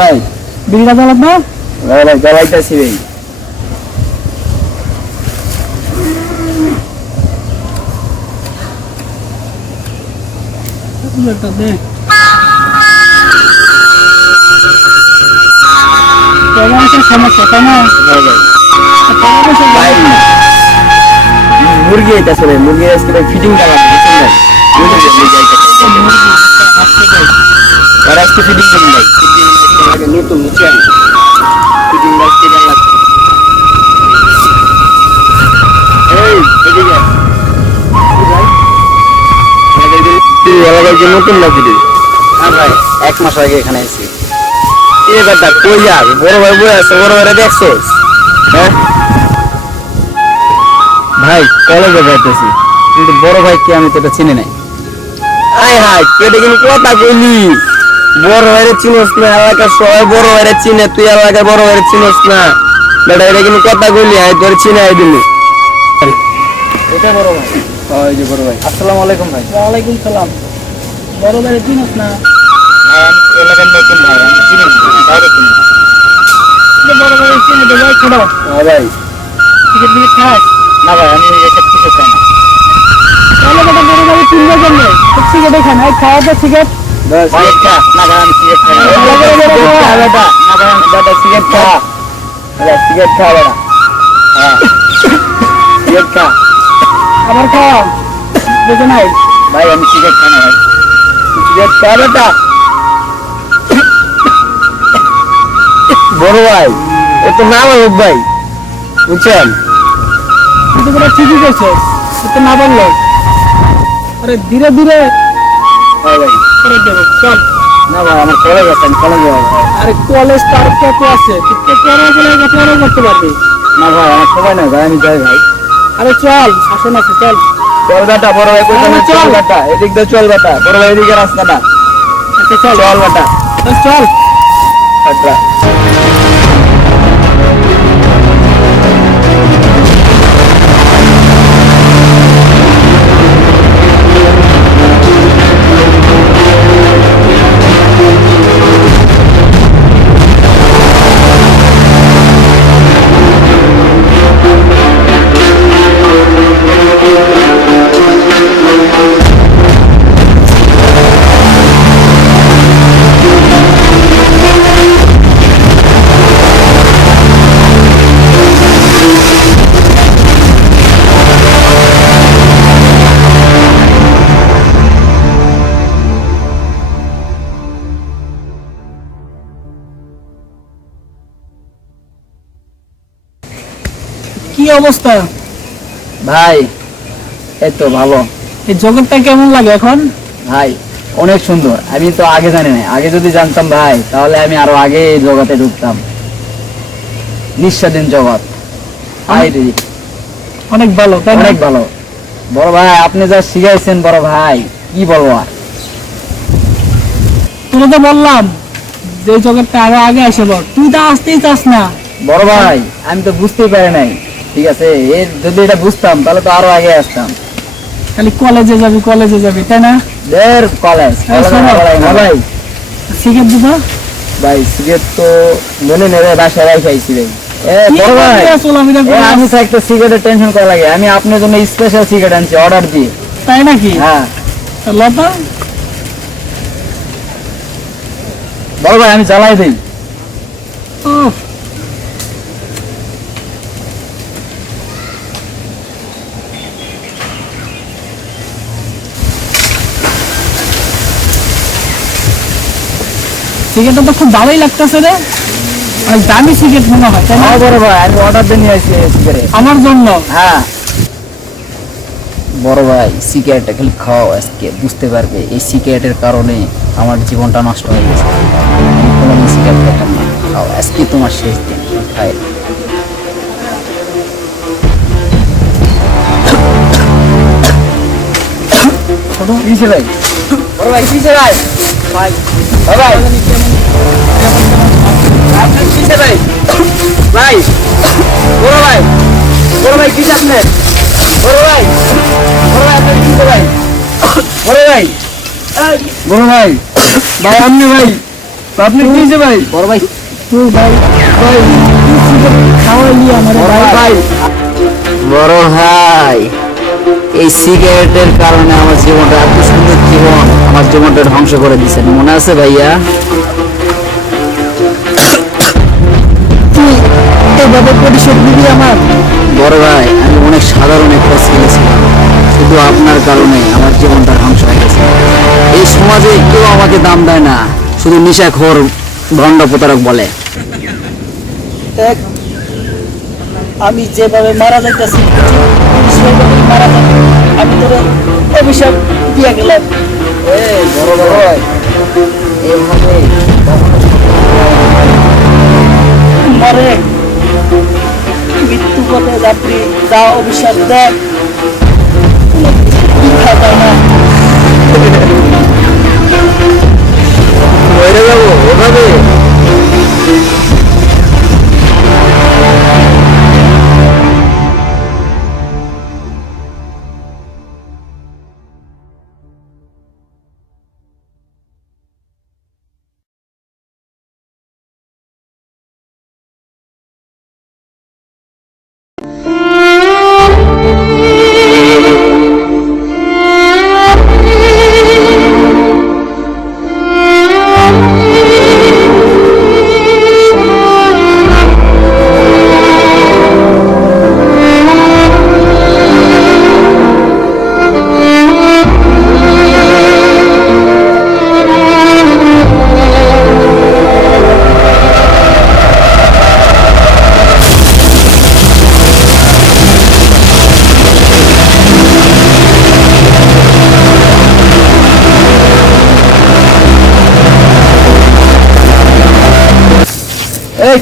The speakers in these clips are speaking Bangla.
ভাই বিড়িটা জ্বালাত না? ভাই ভাই জ্বালাইতেছি ভাই। একটা দে। সমস্যা তাই না? ভাই মুরগি আইতাছে ভাই, মুরগি আজকে ভাই ফিটিং করা বুঝছেন ভাই। আর আজকে ফিটিং করুন ভাই, ফিটিং নতুন বুঝছেন, ফিটিং আজকে লাগবে। এই এদিকে এলাকায় যে নতুন লাগবে। হ্যাঁ ভাই 1 মাস আগে এখানে এসেছি। এ বেটা কই যাস, বড় ভাই বই আছে, বড় ভাইরা দেখছিস? হ্যাঁ ভাই কলেজে যাইতেছি, কিন্তু বড় ভাই কি আমি তো এটা চিনি নাই। আয় হায় কেটে কিন্তু কথা কইলি, বড় ভাইরে চিনস না, এলাকার সবাই বড় ভাইরে চিনে, তুই এলাকার বড় ভাইরে চিনস না বেটা, এটা কিন্তু কথা কইলি, আয় তোর চিনে আই দিলি। এটা বড় ভাই। ওই যে বড় ভাই, আসসালামু আলাইকুম ভাই। ওয়ালাইকুম সালাম। বড় ভাই চিনস না? আমি এলাকার নতুন ভাই, আমি চিনি না, বাইরে চিনি না। বড় ভাই চিনে দে ভাই, ছোট হ্যাঁ ভাই। টিকিট টিকিট খাস? না ভাই আমি এসব কিছু খাই না। তাহলে বেটা বড় ভাই চিনবে কেমনে? সিগারেট খান, এই খাওয়া তো সিগারেট। সিগারেট খা। না ভাই আমি সিগারেট খাই না। সিগারেট খা বেটা। না ভাই আমি বেটা সিগারেট খা। বেটা সিগারেট খা বেটা। হ্যাঁ সিগারেট খা। আবার খাওয়া বুঝে নাই? ভাই আমি সিগারেট খাই না ভাই। সিগারেট খা বেটা। বড় ভাই এ তো নাম আয়ুব ভাই, বুঝছেন? তুই তো বেটা ঠিকই করছিস, তুই তো না বললো। আরে ধীরে ধীরে হ্যাঁ ভাই। করে দেবো, চল। না ভাই আমার কলেজ আছে, আমি কলেজে যাবো ভাই। আরে কলেজ তার কত আছে, তুই তো পড়া বলে পড়া করতে পারবি। না ভাই আমার সময় নাই ভাই, আমি যাই ভাই। আরে চল, শাসন আছে, চল। চল বেটা, বড় ভাই কোথায়? চল বেটা, এদিক দিয়ে চল বেটা, বড় ভাই এদিকে রাস্তাটা। আচ্ছা চল চল বেটা। চল। আচ্ছা কি অবস্থা ভাই, এই তো ভালো। এই জগৎটা কেমন লাগে এখন? ভাই অনেক সুন্দর, আমি তো আগে জানি না, আগে যদি জানতাম ভাই তাহলে আমি আরো আগে এই জগতে ঢুকতাম। নিঃস্বাধীন জগৎ, অনেক ভালো, তাই না? অনেক ভালো। বড় ভাই আপনি যা শিখাইছেন বড় ভাই কি বলবো আর। তোরা তো বললাম যে এই জগৎটা আরো আগে আসে বল, তুই তো আসতেই চাস না। বড় ভাই আমি তো বুঝতেই পারি নাই, ঠিক আছে, এর যদি এটা বুঝতাম তাহলে তো আরো আগে আসতাম। খালি কলেজে যাবি তাই না? দের কলেজ না ভাই। সিগারেট দিব ভাই সিগারেট তো মনে নেবে, বাসায় খাইছি ভাই। বড় ভাই আমি তো একটা সিগারেটের টেনশন করা লাগে, আমি আপনার জন্য স্পেশাল সিগারেট আনছি অর্ডার দিয়ে। তাই নাকি? হ্যাঁ লতা বড় ভাই আমি জ্বালাই দিই। সিগারেটটা তো খুব ভালোই লাগতেছে রে, অনেক দামি সিগারেট মনে হয় তাই না? হ্যাঁ বড় ভাই আমি অর্ডার দিয়ে নিয়ে আসছি সিগারেট আমার জন্য। হ্যাঁ বড় ভাই সিগারেটটা খালি খাও, আজকে বুঝতে পারবে এই সিগারেটের কারণে আমার জীবনটা নষ্ট হয়ে গেছে। আমি কোনো সিগারেট খেতাম না, খাও আজকে তোমার শেষ দিন। খাই ছোট কিসে ভাই? বড় ভাই কিসে ভাই? ভাই ভাই আপনি কিসে ভাই? ভাই বড় ভাই, বড় ভাই কিসে আপনার? বড় ভাই, বড় ভাই আপনার কিসে ভাই? বড় ভাই, বড় ভাই, ভাই আপনি ভাই আপনি কি হয়েছে ভাই? বড় ভাই তুই ভাই ভাই তুই সিগারেট খাওয়াইলি আমার ভাই। বড় ভাই এই সিগারেটের কারণে আমার জীবনটা এত সুন্দর জীবন আমার জীবনটা ধ্বংস করে দিচ্ছেন মনে আছে ভাইয়া? তুই এভাবে পরিশোধ দিবি আমার? বড় ভাই আমি অনেক সাধারণ একটা ছেলে ছিলাম, শুধু আপনার কারণে আমার জীবনটা ধ্বংস হয়ে গেছে। এই সমাজে কেউ আমাকে দাম দেয় না, শুধু নেশাখোর ভণ্ড প্রতারক বলে। দেখ আমি যেভাবে মারা যাইতেছি সেভাবে মারা যাবে। আমি তোরে অভিশাপ দিয়া গেলাম। বড় ভাই এভাবে মরে মৃত্যু পথে যাত্রী যা অভিশাপ দেয় দেখা যায় না। মরে যাবো ওভাবে?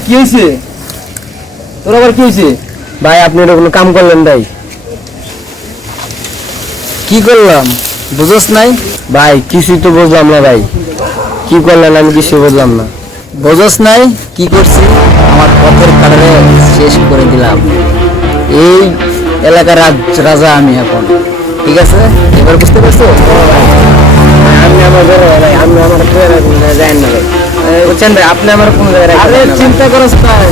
কি হয়েছে তোর আবার কি হয়েছে? ভাই আপনি এটা কোনো কাম করলেন ভাই? কি করলাম বুঝোস নাই? ভাই কিছুই তো বুঝলাম না ভাই, কি করলেন আমি কিছু বুঝলাম না। বুঝোস নাই কি করছি? আমার পথের কাটারে শেষ করে দিলাম। এই এলাকার রাজা আমি এখন, ঠিক আছে? এবার বুঝতে পারছো? আমি আমার বড় ভাই, আমি আমার যাই না ভাই, বুঝছেন ভাই? আপনি আমার কোনো জায়গায় আরে চিন্তা করস তাই।